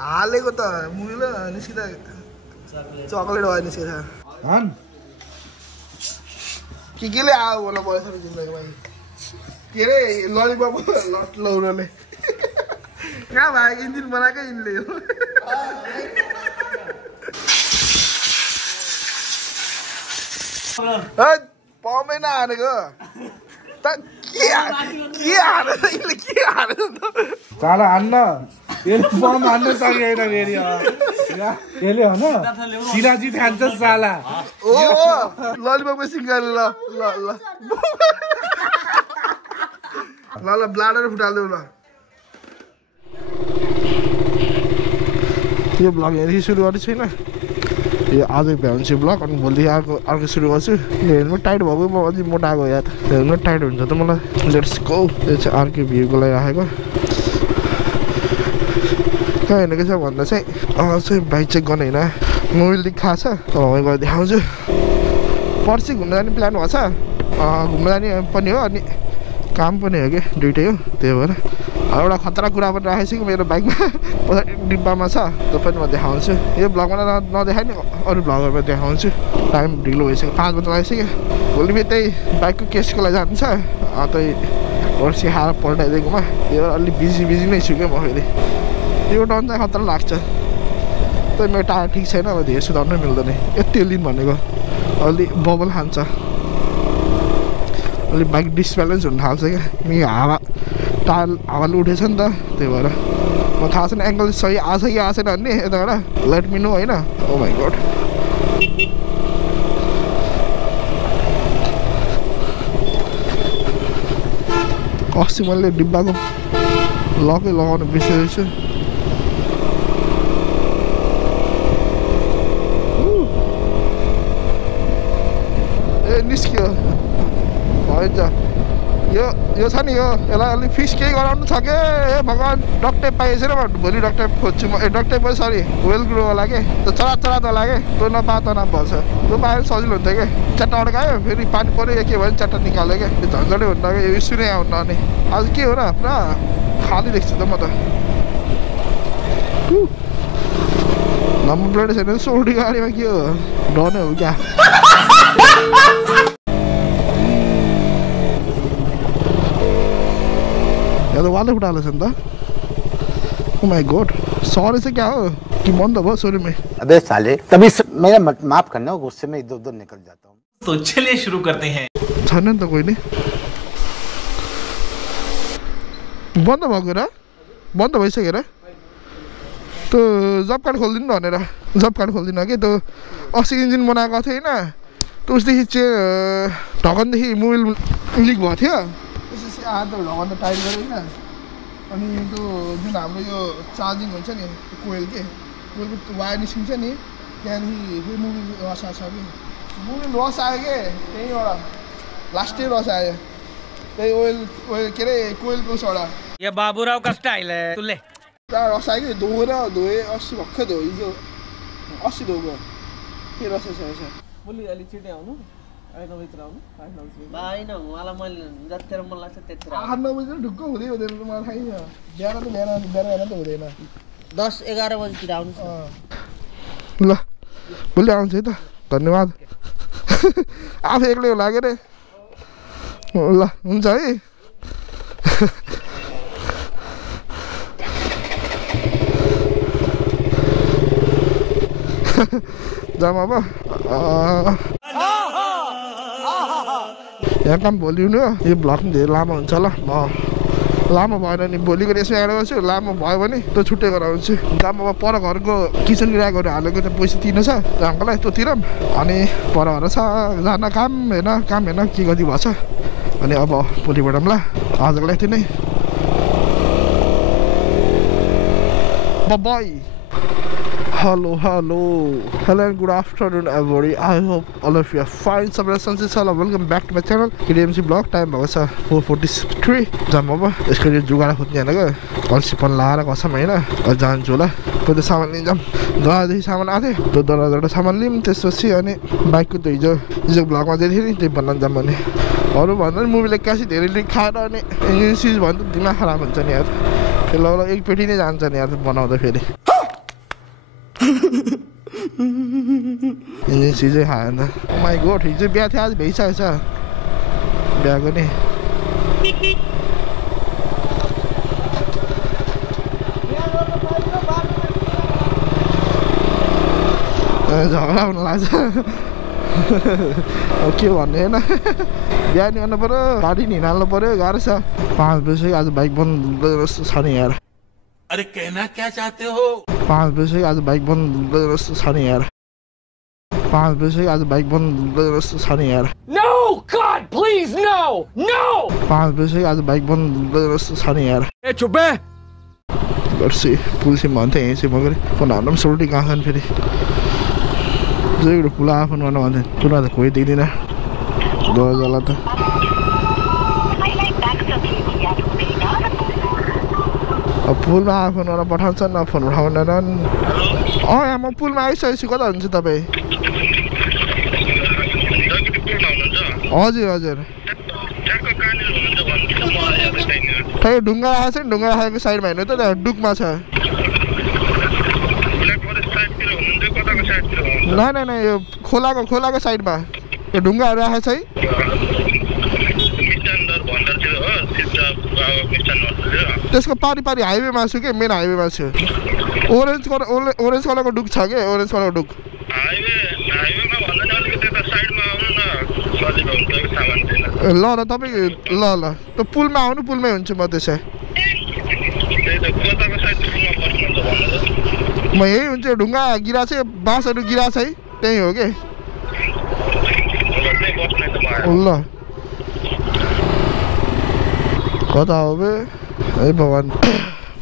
हालेको त मुला निस्किँदा चकलेट भयो निस्किँदा केले आयो होला बयस जिन्दगीमा के अरे ललिपप लट लौरोले कहाँ भयो इन्जिन बनाएकै यिनले हो पम्पै नहानेको त के हानेर यिनले के हानेर चाला हान्न यसले पम्प हान्न सकेन फेरि यसले होइन सिराजी खान्छ चाला ओ ललिपपको सिङ्गाले ल ल ल ल ल ब्लाडर फुटाल्देऊ ल यो ब्लग यहाँदेखि सुरु गरेको छैन यो आजै भ्याउँछु ब्लग अनि भोलि अर्को सुरु गर्छु हेलमेट टाइट भएको म अझै मोटाएको या त हेलमेट टाइट हुन्छ त मलाई लेट्स गो यो चाहिँ अर्को भ्यूको लागि राखेको कहाँ हेर्नु के छ भन्दा चाहिँ बाइक चेक गर्ने होइन मोबाइल लिक खाएको छ वहीँ गएर देखाउँछु पर्सि घुम्न जाने प्लान भएको छ घुम्न जाने पनि हो अनि काम पनि हो कि दुइटै हो त्यही भएर एउटा खतरा कुरा पनि राखेको छु मेरो बाइकमा पछाडि डिब्बामा छ त्यो पनि म देखाउँछु यो ब्लगमा नदेखाए नि अरू ब्लगहरूमा देखाउँछु टाइम ढिलो भइसक्यो 5 बजी लागिसक्यो भोलि फेरि त्यही बाइकको केसको लागि जान्छ त्यही पर्सि खाएर पल्टाइदिएकोमा यो अलि बिजी नै छु क्या म फेरि यो डाउन चाहिँ खतरा लाग्छ त्यही मेरो टायर ठिक छैन अब धेरै सुधार्नै मिल्दैन यति दिन भनेको अलि बबल खान्छ अलिक बाइक डिसब्यालेन्स हुन थाल्छ क्या मी टायर हावाले उठेछ नि त त्यही भएर म थाहा छैन एङ्गल सही आछ कि आएको छैन भन्ने यताबाट लेट मी नो होइन ओ माई गड अस्ति मैले डिब्बाको लकै लगाउनु बिर्सेको छु ए निस्क्यो हुन्छ यो छ नि यो यसलाई अलिक फिक्स केही गराउनु छ के ए भगवान् डक्टर पाइएछ र भोलि डक्टर खोज्छु म डक्टर पनि सरी वेल ग्रोवाला के त्यो चरा त लाग्यो त्यो नपा त नभन्छ त्यो पायो सजिलो हुन्थ्यो कि च्याट्टा अड्कायो फेरि पानी पऱ्यो के भयो च्याट्टा निकाल्यो क्या त्यो झन्झटै हुन्न कि यो इस्यु नै आउनु अनि आज के हो र पुरा खाली देख्छु त म त नम्बर प्लेट छैन सोल्डी गाडीमा के हो डर नै हो क्या या तो वाले उठा लेते हैं ओ माय गॉड सॉरी से क्या हो कि बंद हो सॉरी में अबे साले तभी मेरा माफ करना गुस्से में इधर उधर निकल जाता हूँ तो चलिए शुरू करते हैं छाने तो कोई नहीं बंद भएको र बंद भइसक्यो र त्यो जब कार्ड खोल्दिनु भनेर जब कार्ड खोल्दिनु के त्यो अस्ति इन्जिन बनाएको थियो हैन त्यो उसदेखि चाहिँ ढकनदेखि मोबाइल लिक भएको थियो त्यसपछि हात ढकन त टाइट गरेँ हैन अनि त्यो जुन हाम्रो यो चार्जिङ हुन्छ नि त्यो कोइल के कोइलको वायर निस्किन्छ नि त्यहाँदेखि फेरि मोबाइल रस आएको छ कि मोबाइल रस आयो के त्यहीँबाट लास्टै रस आयो त्यही ओइल के अरे कोइलको उसबाट ये बाबूराव का स्टाइल है तू ले रस आयो कि धोए 80 भर्खर धो हिजो 80 धोको के रस छ भोलि अलि छिटै आउनु आइ नभित्र आउनु होइन मलाई मैले जतिखेर मन लाग्छ त्यतिखेर 8-9 बजी ढुक्क हुँदै हुँदैन मलाई थाहै छ बिहान त हुँदैन 10-11 बजीतिर आउनु ल भोलि आउँछु है त धन्यवाद आफू एक्लै होला के रे ल हुन्छ है जाम अब यहाँ काम भोलि हुनु यो ब्लग पनि धेरै लामो हुन्छ ल म लामो भएन नि भोलिको रेसमा एड गर्छु लामो भयो भने त्यो छुट्टै गराउँछु काम अब पर घरको किचन किरायाहरू हालेको त पैसा तिर्नु छ अङ्कललाई त्यो तिरौँ अनि पर घर छ जान काम हेर्न के कति भएछ अनि अब भोलिबाट ल आजको लागि यति नै by Hello and good afternoon everybody. I hope all of you are fine. Welcome back to my channel KDMC vlog. Time भएको छ 4:43 जाम अब यसको यो जुगाडा खोज्ने हैन के कल्सीपन लाएर कसम हैन जान्छु होला त्यो सामान लिन जाम दरादेखि सामान आथे त्यो दराबाट सामान लिम त्यसपछि अनि बाइकको त हिजो भ्लगमा देखेँ नि त्यही भन्न जाम भने अरु भन्दा नि मुभीले क्यासी धेरै लिक खाएर अनि इन्जिन सिज भन्दा दिमाग खराब हुन्छ नि यार त्यो लगभग एक पेटी नै जान्छ नि यार बनाउँदा फेरि इन्जिन सिजै खाएन माइ गॉड हिजो बिहा थियो आज भइसकेछ बिहाको नि झगडा हुन लाग्छ के भन्ने होइन बिहा नि गर्नु पर्यो गाडी नि हिँड्नु पर्यो गाह्रो छ 5 बजे आज बाइक बन्द जस्तो छ नि यार अरे कहना क्या चाहते हो 5 बजे आज बाइक बन्द जस्तो छ नि यार 5 बजे आज बाइक बन्द जस्तो छ नि यार No, God, please, no, no. 5 बजे आज बाइक बन्द जस्तो छ नि यार ए चुप बे गर्छु पुलिसले भन्थे यहीँ चाहिँ मगर फोन हाल्नु पनि सोल्टी कहाँ छन् फेरि जो एउटा पुला आफन गर्न भन्थे पुला त खोइ देख्दिनँ गयो जला त अब पुलमा आफन गर्न पठाउँछन् न फोन उठाउँदैनन् यहाँ म पुलमा आइसकेको छु कता हुनुहुन्छ तपाईँ हजुर हजुर ठ्याक्कै ढुङ्गा राखेको छ नि ढुङ्गा राखेको साइडमा हेर्नु त त्यहाँ डुकमा छ नै यो खोलाको साइडमा यो ढुङ्गाहरू राखेको छ है त्यसको पारी हाइवेमा छु कि मेन हाइवेमा छु ओरेन्ज कलरको डुक छ कि ओरेन्ज कलरको डुक ल ल तपाईँ ल त्यो पुलमा आउनु पुलमै हुन्छु म त्यसै म यही हुन्छु ढुङ्गा गिरा चाहिँ बाँसहरू गिरा छ है त्यही हो कि ल कता हो बे है भगवान्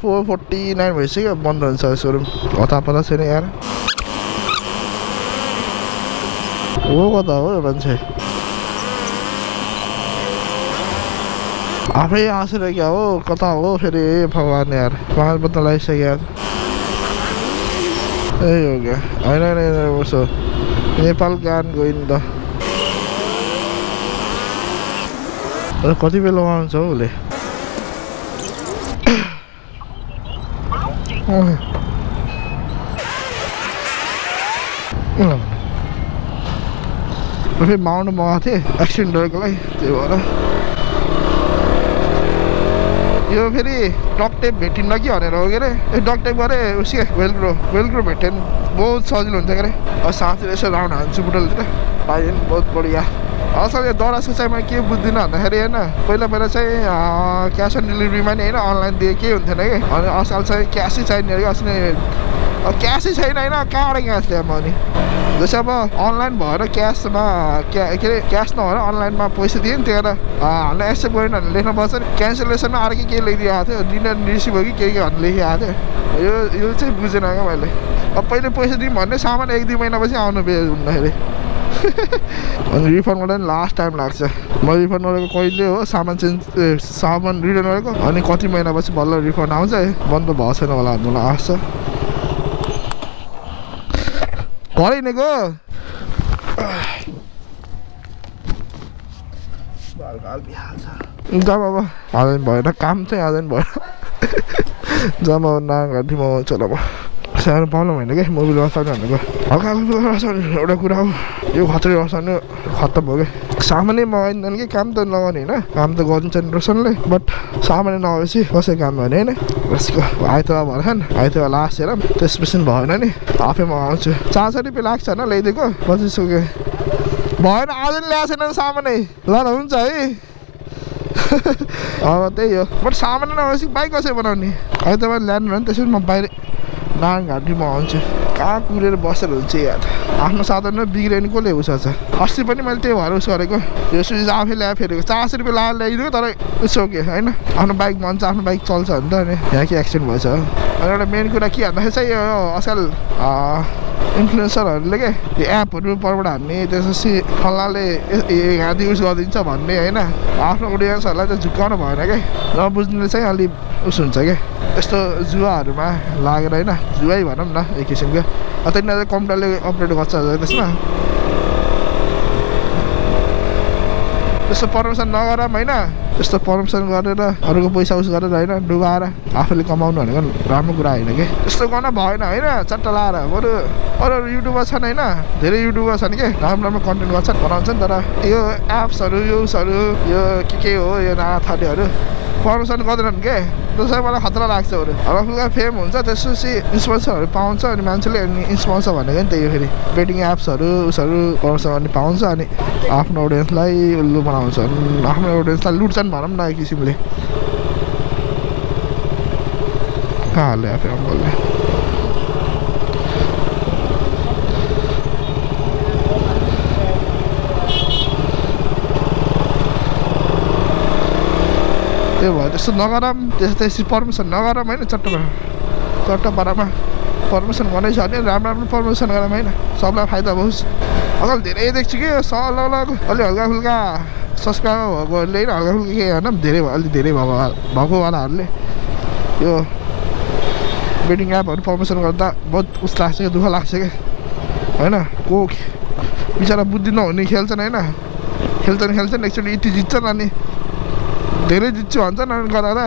449 भइसक्यो बन्द हुन्छ सोरुम कता पता छैन यार हो कता हो मान्छे आफै हाँसेर क्या हो कता हो फेरि भगवान् यार 5 बत्ता लगाइसक्यो यार यही हो क्या होइन उसो नेपाल गान गइन् त कति बेला आउँछ हौ उसले फेरि माउन्ट मगाएको थिएँ एक्सिडेन्ट गरेको लागि त्यही भएर यो फेरि डक टेप भेटिन्न कि भनेर हो के अरे डक टेप गरे उसके वेलक्रो भेटेँ बहुत सजिलो हुन्छ के अरे साथीले यसो राउन्ड हान्छु बुटलतिर पाइयो नि बहुत बढिया असल यो दौरासको चाहिँ मैले के बुझ्दिनँ भन्दाखेरि होइन पहिला चाहिँ क्यास अन डेलिभरीमा नि होइन अनलाइन दिए केही हुन्थेन कि अनि असल चाहिँ क्यासै चाहिने अरे अस्ति क्यासै छैन होइन कहाँबाट क्यास ल्याएँ म नि जस्तै अब अनलाइन भएर क्यासमा के अरे क्यास नभएर अनलाइनमा पैसा दिएँ नि त्यही भएर हामीलाई एक्सेप्ट गरेन भने लेख्नुपर्छ नि क्यान्सलेसनमा अर्कै के लेखिदिएको थियो डिनर रिसिभ हो कि के भनेर लेखिएको थियो यो चाहिँ बुझेन क्या मैले अब पहिले पैसा दिउँ भन्ने सामान 1-2 महिनापछि आउनु हुँदाखेरि अनि रिफन्ड गर्दा पनि लास्ट टाइम लाग्छ म रिफन्ड गरेको कहिले हो सामान रिटर्न गरेको अनि कति महिनापछि बल्ल रिफन्ड आउँछ बन्द भएको छैन होला मलाई आश छ घर हिँडेको जब अब आज भएन काम चाहिँ आज भएन जब नागठी म चल अब सानो प्रब्लम होइन क्या मोबिल रसाउने भनेको हल्का रसाउने एउटा कुरा हो यो खतरै रसाउने खत्तम हो क्या सामान्य मगाइदिँदैन कि काम त नगर्ने होइन काम त गरिदिन्छ नि रोसनले बट सामान्य नभएपछि कसै काम भने होइन यसको आइतबार भर्खन आइतबार लास्ट हेर त्यसपछि भएन नि आफै मगाउँछु 400 रुपियाँ लाग्छ होइन ल्याइदिएको 2500 के भएन आज नि ल्याएको छैन सामानै ल हुन्छ है अब त्यही हो बट सामान्य नभएपछि बाइक कसरी बनाउने आइतबार ल्यानु भने त्यसपछि म बाहिर नारायणघाटीमा आउँछु कहाँ कुरेर बसेर हुन्छ यार आफ्नो साधन बिग्रियो नि कसले उस अस्ति पनि मैले त्यही भएर उस गरेको यो सुज आफै ल्याए फेरेको 400 रुपियाँ लगाएर ल्याइदिएको तर उसो के होइन आफ्नो बाइक भन्छ आफ्नो बाइक चल्छ भने त अनि यहाँ के एक्सिडेन्ट भएछ अनि एउटा मेन कुरा के भन्दाखेरि चाहिँ यो आजकल इन्फ्लुएन्सरहरूले के यो एपहरू परबाट हान्ने त्यसपछि फल्लाले हात युज गरिदिन्छ भन्ने होइन आफ्नो अडियन्सहरूलाई त झुक्काउनु भएन क्या नबुझ्नेले चाहिँ अलि उस हुन्छ क्या यस्तो जुवाहरूमा लागेर होइन जुवै भनौँ न एक किसिमको त्यहाँनिर कम्प्युटरले अपडेट गर्छ त्यसमा त्यस्तो पर्मिसन नगरौँ होइन त्यस्तो पर्मिसन गरेर अरूको पैसा उस गरेर होइन डुबाएर आफूले कमाउनु भनेको राम्रो कुरा होइन कि त्यस्तो गर्न भएन होइन चट्टा लाएर बरु अरू युट्युबर छन् होइन धेरै युट्युबर छन् कि राम्रो राम्रो कन्टेन्ट गर्छन् बनाउँछन् तर यो एप्सहरू युजहरू यो के हो यो नाथालीहरू पर्मिसन गर्दैनन् के त्यसै मलाई खतरा लाग्छ अरू हल्का फेम हुन्छ त्यसपछि स्पोन्सरहरू पाउँछ अनि मान्छेले अनि स्पोन्सर भनेको नि त्यही हो फेरि बेटिङ एप्सहरू उसहरू पर्मिसन गर्ने पाउँछ अनि आफ्नो अडियन्सलाई उल्लु बनाउँछ आफ्नो अडियन्सलाई लुट्छन् भनौँ न एक किसिमले कहाँ हाल्यो आफै अङ्कलले त्यो भयो त्यस्तो नगरौँ त्यसै पर्मिसन नगरौँ होइन चट्टपारामा पर्मिसन गर्नै छ भने राम्रो राम्रो पर्मिसन गरौँ होइन सबलाई फाइदा होस् अगाडि धेरै देख्छु कि अलग अलि हल्का फुल्का सब्सक्राइबर भएकोहरूले होइन हल्का फुल्का के होइन धेरै अलि धेरै भएकोवालाहरूले यो बेटिङ एपहरू पर्मिसन गर्दा बहुत उस लाग्छ क्या दुःख लाग्छ क्या होइन को बिचरा बुद्धि नहुने खेल्छन् होइन खेल्छन् एकचोटि यति जित्छन् अनि धेरै जित्छु भन्छन् अनि गर्दा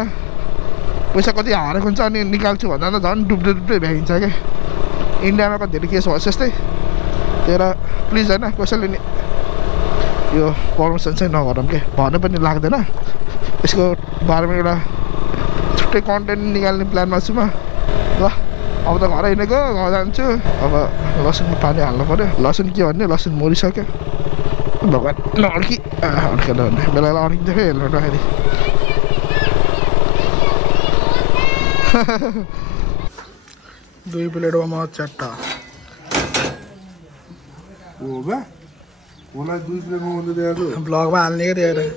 पैसा कति हारेको हुन्छ अनि निकाल्छु भन्दा त झन् डुब्दै भ्याइन्छ क्या इन्डियामा कति धेरै केस भन्छ यस्तै त्यही प्लिज होइन कसैले नि यो पर्मिसन चाहिँ नगरौँ के भन्नु पनि लाग्दैन यसको बारेमा एउटा छुट्टै कन्टेन्ट निकाल्ने प्लानमा छु म ल अब त घर हिँडेको घर जान्छु अब लसुन पानी हाल्नु पऱ्यो लसुन के भन्ने लसुन मरिसक्यो भगवान् नअड्की अड्केन भन्ने बेला बेला अड्किन्छ फेरि हेल्मेट राखेर 2 प्लेट में चट्टा होगा होला 2 प्लेट में दे दो ब्लॉग में हालने के दे रहे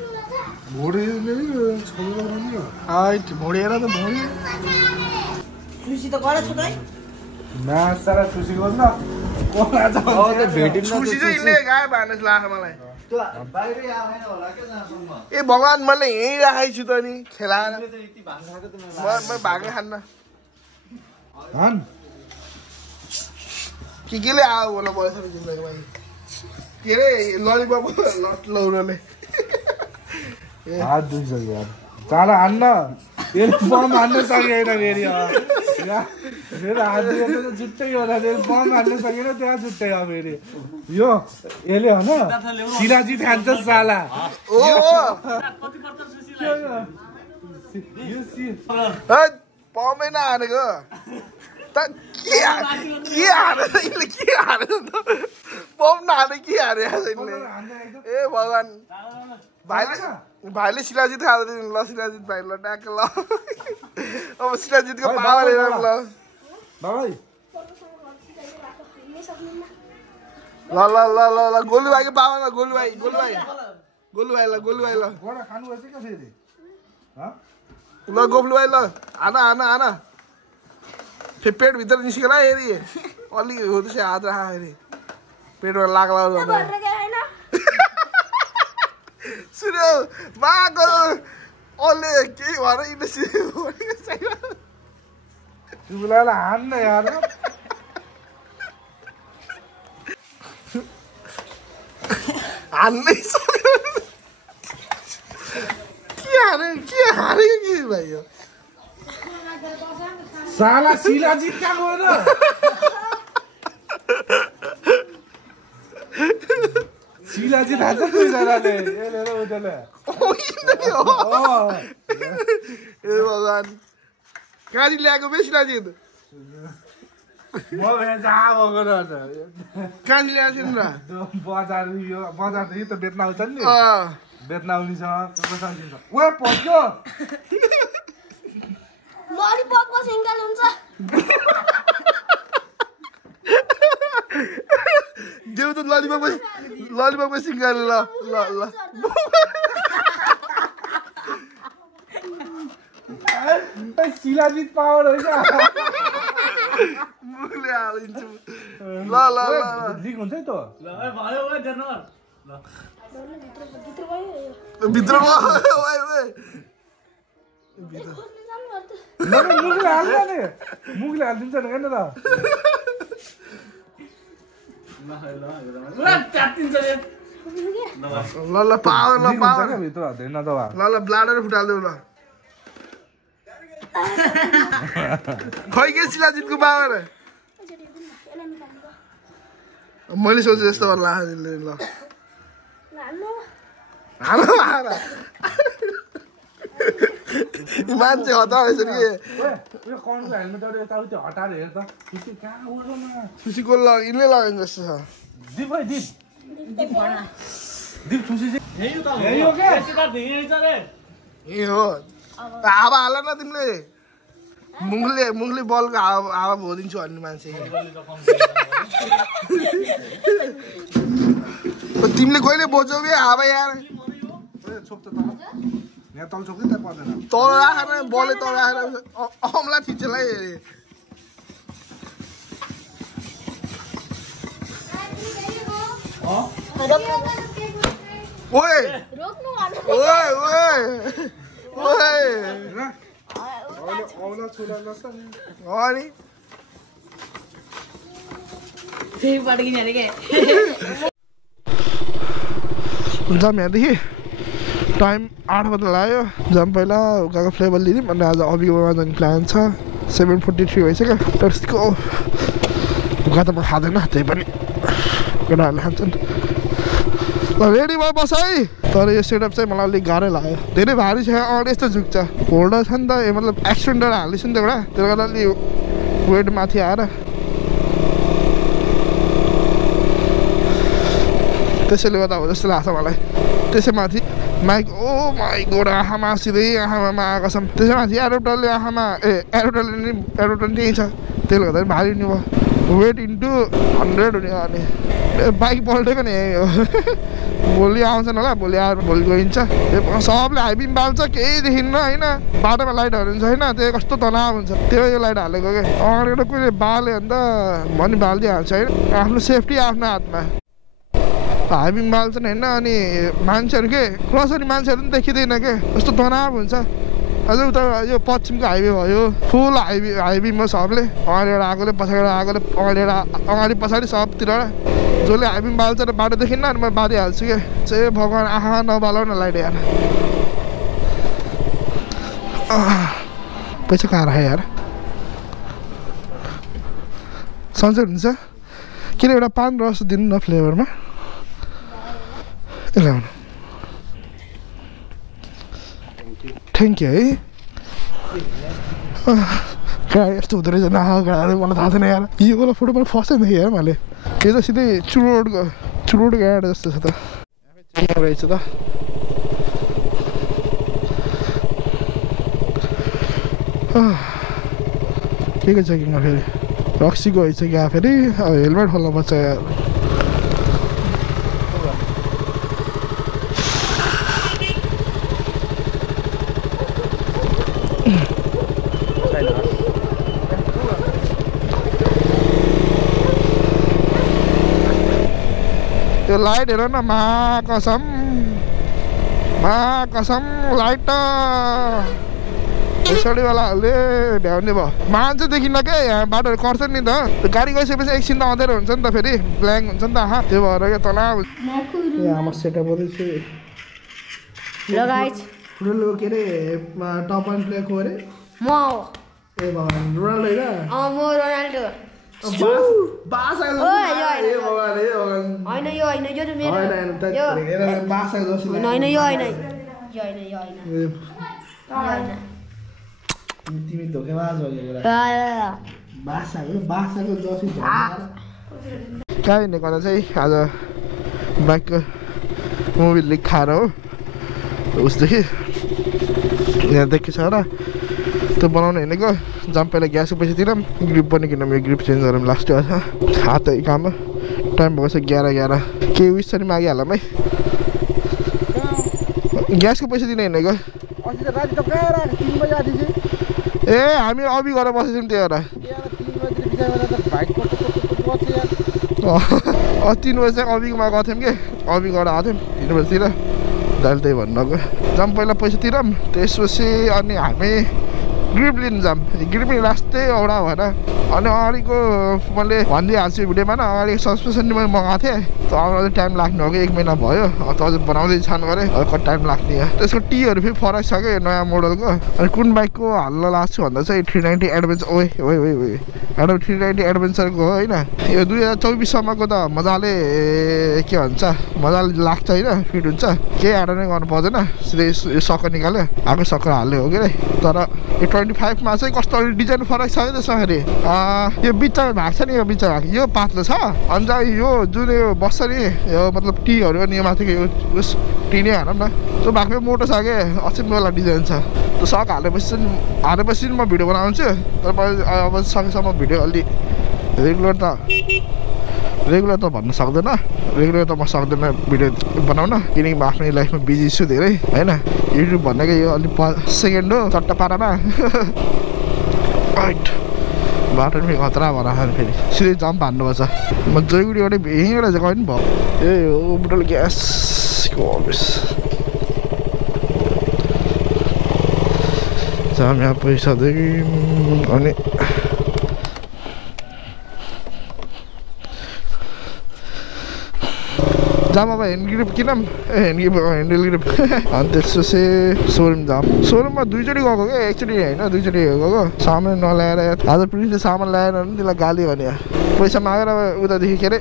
मोड़े नहीं छोड़ दो हाइट मोड़े रहा तो मोड़े सुशी तो करे छ तै ना सारा सुशी गर्छ न कोन आज त भेटिन न सुशी चाहिँ इले गाय भानेस लाग्छ मलाई त्यो बाहिरै आएन होला के जहाँसम्म ए भगवान मैले यही राखेको छु त नि खेलाएर यति भाङ खाएको त म भागे खान्न हान केले आयो होला पैसा जिन्दगी भाइ के रे ललिपप लौरले हात दुख्छ यार चाला हान्न यसले बम हान्न सकेन फेरि मेरो हात दुखेर त जुट्टै होला फेरि बम हान्न सकेन त्यहाँ जुट्टै हो फेरि यो यसले होइन शिलाजित खान्छ साला ओ पमै नहानेको त के हारे यसले के हारे पम नहाने के हारे यसले ए भगवान भाइले शिलाजित खाँदै ल शिलाजित भाइ ल ट्याक ल अब शिलाजितको पावर हेर ल बाबाई ल ल ल ल ल गोलु भाइको पावर ल गोलु भाइ ल गोडा खानु भएछ के फेरि ह ल गोलु भाइ ल आना पेट भित्र निस्केला हेरी अलि हो त्यसै हात राख हेरी पेटमा लाग्ला सुन्यो माको ओले के भएर इन्डस्ट्री तिमीलाई हान्न यार हान्नै सक्यो के हारे के भयो साला शिलाजित कहाँ गयो शिलाजित हान्छ दुईजनाले यसले र उनीहरूले ए भगवान कहाँदेखि ल्याएको बे शिलाजित म जहाँ भएको रहेछ कहाँदेखि ल्याएको थिएन र बजारदेखि त बेच्न आउँछ नि बेच्न आउनेसँग वे पस्यो ललिपपको सिङ्गल हुन्छ देऊ त ललिपपको सिङ्गल ल शिलाजित पावर होइन मुखले हालिदिन्छु ल लिक हुन्छ है त भित्रमा मुखले हाल्छ नि मुखले हालिदिन्छ नि होइन ल ल पावर ल पावर भित्र हदैन त भा ल ल ब्लाडर फुटाल्दिउ ल खै के शिलाजितको पावर मैले सोचे जस्तो गर्ला ल हालो हालो मान्छे हता भएछ नि यो कनको हेल्मेट अरे यताउति हटाएर हेर त खुसी कहाँ उड्छ न खुसीको ल यिनले लगाइन जस्तो छ दिप है दिप दिप खुसी चाहिँ यही हो के ए हो हावा हाल न तिमीले मुङले बलको हावा भोदिन्छु भन्ने मान्छे तिमीले कहिले बोझौ बे हावा यार छोप त यहाँ तल छोप्दै त पर्दैन तल राखेर बलले तल राखेर अमला थिचेलाई ओए रोक्नु ओए ओए ओए औला छोरा लस अनि फेरि पड्किन अरे के जाम यहाँदेखि टाइम 8 बजे लाग्यो जाम पहिला उकाको फ्लेभर लिदिउँ अनि आज अभिगोमा जाने प्लान छ 7:43 भइसक्यो त्यसको उका त म खाँदैन त्यही पनि केटाहरूले खान्छन् ल रेडी भयो बस है तर यो सेटअप चाहिँ मलाई अलिक गाह्रै लाग्यो धेरै भारी छ अगाडि यस्तो झुक्छ होल्डर छ नि त ए मतलब एक्सटेन्डर हालिस नि त एउटा त्यसले गर्दा अलि वेट माथि आएर त्यसैले गर्दा हो जस्तो लाग्छ मलाई त्यसै माथि माइक ओ माई गोड आँखामा सिधै आँखामा कसम त्यसै माथि एरोटलले आँखामा एरोटल त्यही छ त्यसले गर्दा पनि भारी हुने भयो वेट इन्टु 100 हुने अनि बाइक पल्टेको नि यही हो भोलि आउँछन् होला भोलि आएर भोलि गइन्छ सबले हाइबिम बाल्छ केही देखिन्न होइन बाटोमा लाइटहरू हुन्छ होइन त्यो कस्तो तनाव हुन्छ त्यो यो लाइट हालेको क्या अगाडिबाट कोहीले बाल्यो भने त भनी बालिदिइहाल्छ होइन आफ्नो सेफ्टी आफ्नो हातमा हाइबिम बाल्छन् होइन अनि मान्छेहरू के क्रसरी मान्छेहरू पनि देखिँदैन के कस्तो तनाव हुन्छ अझ उता यो पश्चिमको हाइवे भयो फुल हाइबिम हो सबले अगाडिबाट आएकोले पछाडिबाट आएकोले अगाडि पछाडि सबतिर जसले हाइबिम बाल्छ र बाटो देखिन्न अनि म बालिहाल्छु क्या चाहिँ भगवान् आँखा नबालाउ न लाइट यार पैसा कहाँ राखेँ यार सन्चै हुन्छ किन एउटा पान रस दिनु न फ्लेभरमा ल्याउनु थ्याङ्क यू है यस्तो हुँदो रहेछ नखाएको मलाई थाहा छैन यार यो वाला फोटो मैले फर्स्ट टाइम देखेँ यार मैले यो त सिधै चुरोडको एड जस्तो छ त रहेछ त के को चेकिङ फेरि रक्सीको भइसक्यो फेरि अब हेलमेट खोल्नु पर्छ यार त्यो लाइट हेर न कसम लाइट त पछाडिवालाहरूले भ्याउने भयो मान्छे देखिन्न क्या यहाँ बाटोहरू कर्छ नि त गाडी गइसकेपछि एकछिन त अँधेरो हुन्छ नि त फेरि ब्ल्याङ्क हुन्छ नि त आँखा त्यो भएर क्या तनाव आमा सेटअप गर्दैछु रोनाल्डो के अरे टप वान प्लेयर को अरे म ए भगवान् रोनाल्डो होइन म रोनाल्डो होइन यो होइन यो त मेरो होइन यो होइन तिमी धोकेबाज हो कहाँ हिँड्ने गर्दा चाहिँ आज बाइकको मोबिल लिक खाएर हो उसदेखि यहाँ देखि छ र त्यो बनाउनु हिँडेको जम्प पहिला ग्यासको पैसा तिरौँ ग्रिप पनि किनौँ यो ग्रिप चेन्ज गरौँ लास्ट छ हात काम टाइम भएको छ 11 केही उयस पनि मागिहालौँ है ग्यासको पैसा दिन हिँडेको ए हामी अभि गरेर बसेछौँ त्यो एउटा 3 बजी चाहिँ अभिकोमा गएको थियौँ कि अभि गएर आएको थियौँ 3 बजीतिर दाइले त्यही भन्नको जाम पहिला पैसा तिरौँ त्यसपछि अनि हामी ग्रिप लिनु जाम ग्रिप लास्टै एउटा भएर अनि अगाडिको मैले भनिदिइहाल्छु भिडियोमा न अगाडि सस्पेन्सन मैले मगाएको थिएँ त आउन टाइम लाग्ने हो कि 1 महिना भयो त अझ बनाउँदै छान गरेँ कति टाइम लाग्ने यहाँ त्यसको टीहरू फेरि फरक छ कि नयाँ मोडलको अनि कुन बाइकको हाल्न लाग्छु भन्दा चाहिँ 390 एडभेन्चर ओए 390 एडभेन्चरको हो होइन यो 2024सम्मको त मजाले के भन्छ मजाले लाग्छ होइन फिट हुन्छ केही एड नै गर्नु पर्दैन सिधै यो सकर निकाल्यो आएको सकर हाल्यो हो कि तर यो 25मा चाहिँ कस्तो डिजाइन फरक छ कि त्यसमा फेरि यो बिचमा भएको छ नि यो बिचमा भएको यो पातलो छ अनि चाहिँ यो जुन यो बस्छ नि यो मतलब टीहरू अनि यो माथिको यो उस टी नै हालौँ न त्यो भएको मोटो छ कि अचम्मवाला डिजाइन छ त्यो सक हालेपछि म भिडियो बनाउँछु तर अब सकेसम्म भिडियो अलि रेगुलर त भन्न सक्दैन रेगुलर त म सक्दैन भिडियो बनाउन किनकि म आफ्नै लाइफमा बिजी छु धेरै होइन युट्युब भनेको यो अलिक सेकेन्ड हो चट्टा पारामा बाटो पनि खतरा भएर फेरि सिधै जम्प हान्नुपर्छ म जयगुडीबाटै यहीँबाट चाहिँ गयो नि भयो यही हो बुटल ग्यासको अफिस जाम यहाँ पैसा अनि जाम अब ह्यान्ड ग्रिप किनौँ ह्यान्डल ग्रिप अनि त्यसपछि सोरुम जाम सोरुममा 2 चोटि गएको क्या एकचोटि होइन 2 चोटि गएको सामान नल्याएर आज पनि सामान ल्याएर नि त्यसलाई गाली भने पैसा मागेर उतादेखि के अरे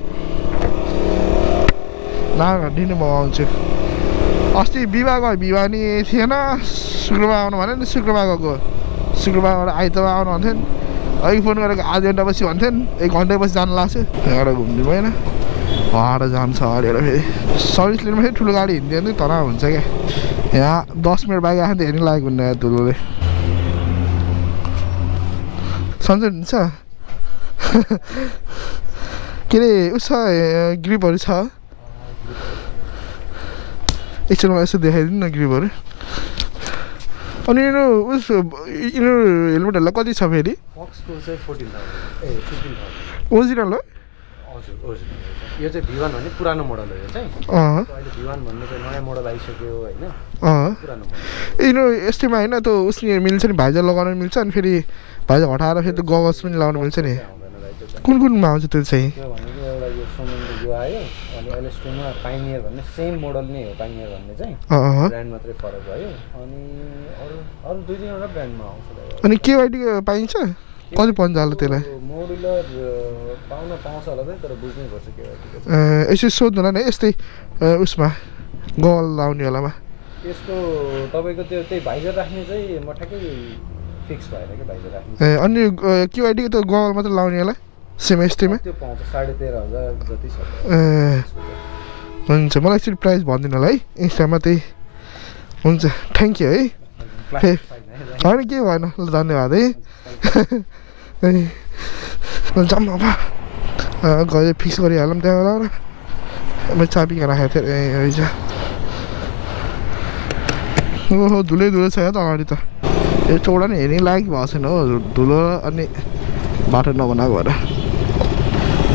दिनु म आउँछु अस्ति बिहिबार गयो बिहिबार नि थिएन शुक्रबार आउनु भन्यो नि शुक्रबार गएको शुक्रबारबाट आइतबार आउनु भन्थ्यो नि अघि फोन गरेको आधा घन्टा पछि भन्थ्यो नि 1 घन्टा पछि जानु लाग्छ यहाँबाट घुम्नु भएन हरा जान्छ अरे फेरि सर्भिस लिनमा फेरि ठुलो गाडी हिँड्दियो नि तनाव हुन्छ क्या यहाँ 10 मिनट बाइक आयो भने त हेर्नु लागेको हुन्न धुलोले सन्चै हुन्छ के अरे उस ग्रिपहरू छ एकचोटि मलाई यसो देखाइदिनु न ग्रिपहरू अनि यिनीहरू हेलमेटहरूलाई कति छ फेरि ओरिजिनल हो यो चाहिँ V1 भन्ने पुरानो मोडल हो यो चाहिँ अहिले V1 भन्ने चाहिँ नयाँ मोडल आइसक्यो हैन पुरानो मोडल यिनीहरू यस्तैमा होइन त्यो उसले मिल्छ नि भाइजर लगाउन मिल्छ अनि फेरि भाइजर हटाएर फेरि त्यो गगल्स पनि लगाउन मिल्छ नि कुनमा आउँछ त्यो चाहिँ त्यो भनेको एउटा यो सोमेनको यो आयो अनि एलएस2 मा पाइनियर भन्ने सेम मोडल नै हो पाइनियर भन्ने चाहिँ ब्रान्ड मात्रै फरक भयो अनि अरु 2-3 वटा ब्रान्डमा आउँछ अनि केवाइडी पाइन्छ कति पञ्च होला त्यसलाई मोडुलर पाउँछ होला तर बुझ्नै पर्छ केवाइडी यसो सोध्नु होला नि यस्तै उसमा गल लाउने होलामा त्यसको तपाईको त्यो त्यही भाइजर राख्ने चाहिँ म ठ्याक्कै फिक्स भएर के भाइजर राख्ने अनि केवाइडी को त गल मात्र लाउने होला सेम यस्तैमा त्यो पाउँछ 13,500 जति छ हुन्छ मलाई एकचोटि प्राइस भनिदिनु होला है इन्स्टामा त्यही हुन्छ थ्याङ्क यू है होइन के भएन ल धन्यवाद है जाम अब गएर फिक्स गरिहालौँ त्यहाँबाट मैले चाबी राखेको थिएँ ओहो धुलै छ यहाँ त अगाडि त यो चौडा नि हेर्ने लायक भएको छैन हो धुलो अनि बाटो नबनाएको भएर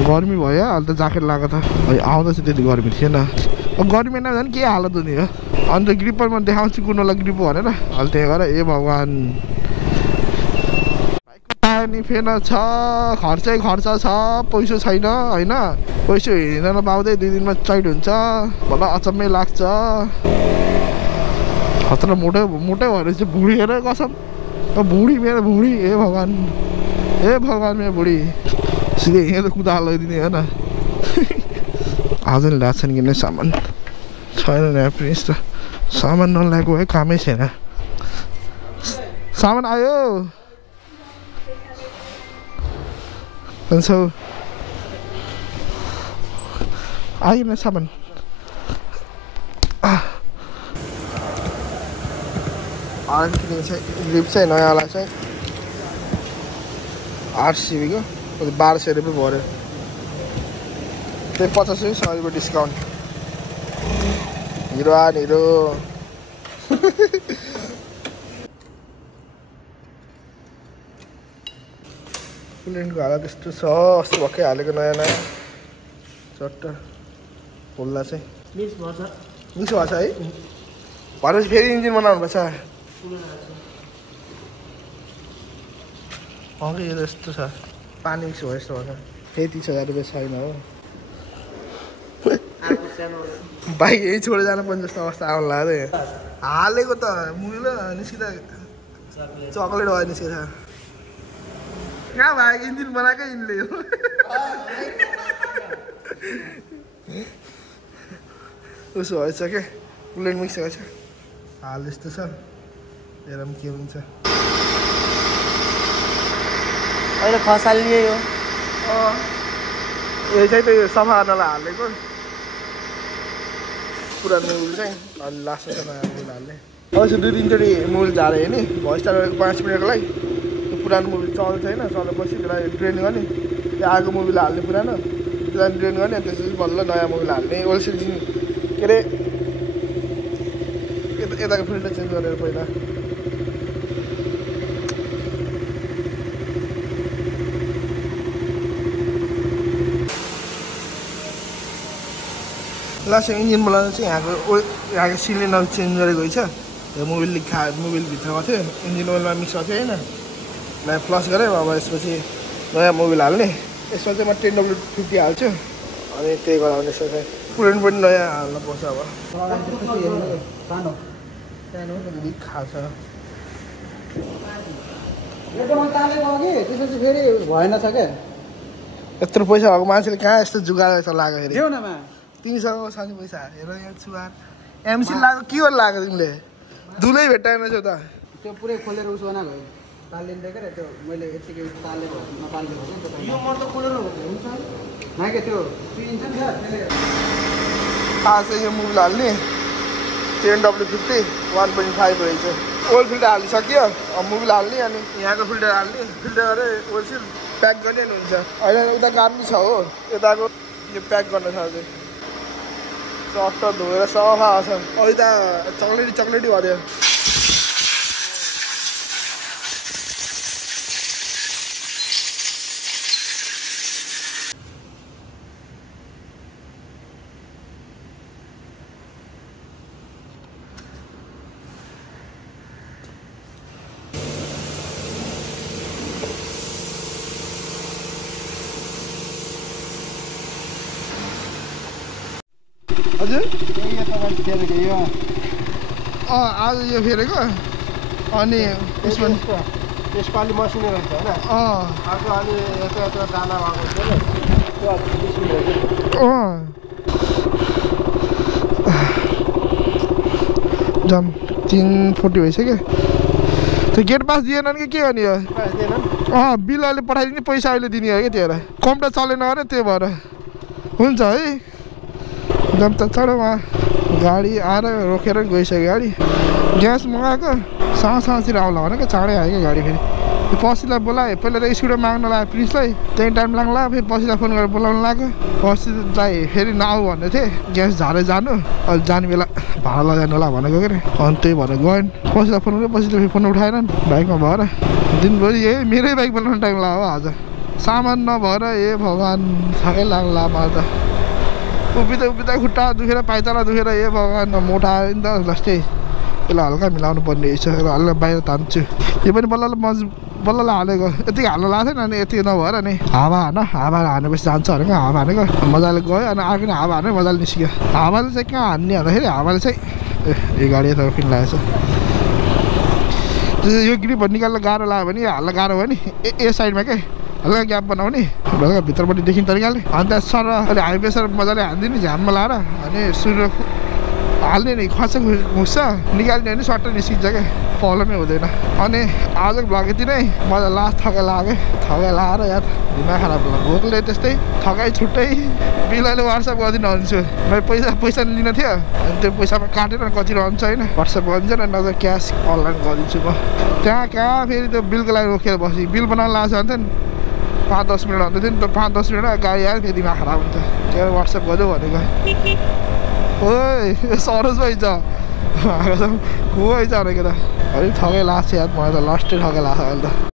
गर्मी भयो अहिले त ज्याकेट लगाएको त आउँदा चाहिँ त्यति गर्मी थिएन अब गर्मी न झन् के हालत हुने हो अन्त ग्रिपरमा देखाउँछु कुनलाई ग्रिप भनेर अहिले त्यहाँ गएर ए भगवान् पानी फेन छ खर्चै खर्च छ पैसा छैन होइन पैसा हिँडेर पाउँदै 2 दिनमा चैट हुन्छ मलाई अचम्मै लाग्छ खतरा मोटै भएर चाहिँ बुढी हेर कसम बुढी मेरो बुढी हे भगवान् मेरो बुढी सिधै यहाँ त कुदा लगाइदिने होइन आज नि ल्याएको छैन किन्ने सामान छैन नि प्रिन्स त सामान नल्याएको है कामै छैन सामान आयो आएन सामान ग्रिप चाहिँ नयाँवाला चाहिँ 8 CB को 1200 रुपियाँ भऱ्यो त्यही 50 100 रुपियाँ डिस्काउन्ट हिरो आन हिरो कुलेन्टको हालत त्यस्तो छ अस्ति भर्खै हालेको नयाँ चट्ट खोल्दा चाहिँ मिक्स भएको छ है भनेपछि फेरि इन्जिन बनाउनुपर्छ अघि यस्तो छ पानी मिक्स भयो जस्तो भन्छ। त्यही 30,000 रुपियाँ छैन हो। बाइक यही छोडेर जानु पर्ने जस्तो अवस्था आउनु लाग्यो। हालेको त मुलो निस्किँदा चक्लेट भयो निस्केछ। कहाँ भयो इन्जिन बनाएकै यिनले हो। उसो भएछ क्या कुलेन्ट मिक्स भएको छ। हाल यस्तो छ हेरौँ के हुन्छ। अहिले खसालिए हो। यो चाहिँ त्यो सफा गर्नलाई हालेको पुरानो मुल चाहिँ अलि लास्टमा चाहिँ नयाँ मुल हाल्ने। अवश्य 2-3चोटि मुल झारे नि भोइस स्टार्ट गरेको 5 मिनटको लागि त्यो पुरानो मुभी चल्छ होइन चलेपछि त्यसलाई ड्रेन गर्ने त्यो आगो मुभीलाई हाल्ने पुरानो त्यसलाई ड्रेन गर्ने अनि त्यसपछि बल्ल नयाँ मुभीलाई हाल्ने ओइल सिल्डिङ के अरे यताको फिल्टर चेन्ज गरेर पहिला लास्ट इन्जिन बनाउनु चाहिँ यहाँको सिलिन्डर चेन्ज गरेको छ। यो मोबिलभित्रमा थियो इन्जिन ओइलमा मिक्स भएको थियो होइन मलाई फ्लस गरेँ अब यसपछि नयाँ मोबिल हाल्ने। यसमा चाहिँ म 10W50 हाल्छु अनि त्यही गराउने यसो चाहिँ कुलेन्ट पनि नयाँ हाल्नु पर्छ। अब खान्छ यत्रो पैसा भएको मान्छेले कहाँ यस्तो जुगाड लाग्यो फेरि 300 सानो पैसा हेर यहाँ छुवार एमसी लाग्यो के गर्नु लाग्यो तिमीले दुलै भेट्टाएन छौ त त्यो पुरै खोलेर उस बनाएको हो तालिँदै के त्यो मैले यतिकै तालेको नपालेको हो नि यो मर्द खोलेर हुन्छ नाके त्यो पिन्छ नि त्यसले आज यो मुभीले हाल्ने 10W50 1.5 रहेछ। ओइल फिल्टर हालिसक्यो अब मुभीले हाल्ने अनि यहाँको फिल्टर हाल्ने फिल्टर गरेर ओइल सिल प्याक गर्ने नि हुन्छ। होइन उता गाड्नु छ हो यताको यो प्याक गर्न छ अझै चट्ट धोएर सफा छ। अहिले त चक्लेटी भर्यो। हजुर आज यो फेरेको अनि यसपालि मसिनो रहेछ होइन अर्को अलि यता दाना भएको झन् 340 भइसक्यो। त्यो गेट पास दिएनन् कि के गर्ने हो बिल अहिले पठाइदिने पैसा अहिले दिने हो क्या त्यो भएर कम्प्युटर चलेन अरे त्यो भएर हुन्छ है। जम त चढो वहाँ गाडी आएर रोकेर गइसक्यो गाडी ग्यास मगाएको साँझतिर आउला भने क्या चाँडै आयो क्या गाडी फेरि त्यो पसीलाई बोलायो पहिला त स्कुटर माग्न लाग्यो प्रिन्सलाई त्यही टाइम लाग्ला फेरि पसीलाई फोन गरेर बोलाउनु लाग्यो पसीलाई फेरि नआऊ भन्दै थिएँ ग्यास झारे जानु अहिले जाने बेला भाडा लगाइनु होला भनेको के अरे अनि त्यही भएर गएन पसीलाई फोन गरेँ पसीले फेरि फोन उठाएनन् बाइकमा भएर दिनभरि यही मेरै बाइक बनाउनु टाइम लाग्यो आज सामान नभएर ए भगवान् थकै लाग्ला मलाई त उभिँदा खुट्टा दुखेर पाइताला दुखेर ए भगवान् मोटा आयो नि त लास्टै यसलाई हल्का मिलाउनु पर्ने रहेछ हल्का बाहिर तान्छु यो पनि बल्ल हालेको यतिकै हाल्नु लाग्थ्यो नि अनि यति नभएर नि हावा हानेपछि जान्छ भनेको हावा हानेको मजाले गयो अनि अर्को नि हावा हाने मजाले निस्क्यो। हावाले चाहिँ कहाँ हान्ने भन्दाखेरि हावाले चाहिँ यो गाडी यता किन लागेको छ यो ग्रिप निकाल्न गाह्रो लाग्यो भने हाल्न गाह्रो भयो नि ए साइडमा के हल्का ग्याप बनाउने हल्का भित्रपट्टि देखिने तरिकाले अन्त सर अहिले हाई प्रेसर मजाले हानिदिने झ्याममा लाएर अनि सूर्य हाल्ने नि खर्च घुस्छ निकाल्ने भने सट्ट निस्किन्छ क्या प्रब्लमै हुँदैन। अनि आजको भ्लग यति नै मजा लास्ट थकाइ लाएर यार दिमाग खराब भोकले त्यस्तै थकाइ छुट्टै बिल अहिले वाट्सएप गरिदिनु भन्छु मैले पैसा लिन थियो अनि त्यो पैसामा काटेर कति रहन्छ होइन वाट्सएप गरिदिन्छ न नत्र क्यास अनलाइन गरिदिन्छु म त्यहाँ कहाँ फेरि त्यो बिलको लागि रोकेर बसेँ बिल बनाउनु लाग्छ भने चाहिँ 5-10 मिनट भन्दै थियो नि त 5-10 मिनट गाडी आयो फेरि दिमाग खराब हुन्छ त्यहाँ वाट्सएप गरिदियो भनेको ओइ सरोज भइन्छ को भइन्छ भनेको त अलिक ठगै लाग्छ याद मलाई त लास्टै ठगै लाग्छ अहिले त।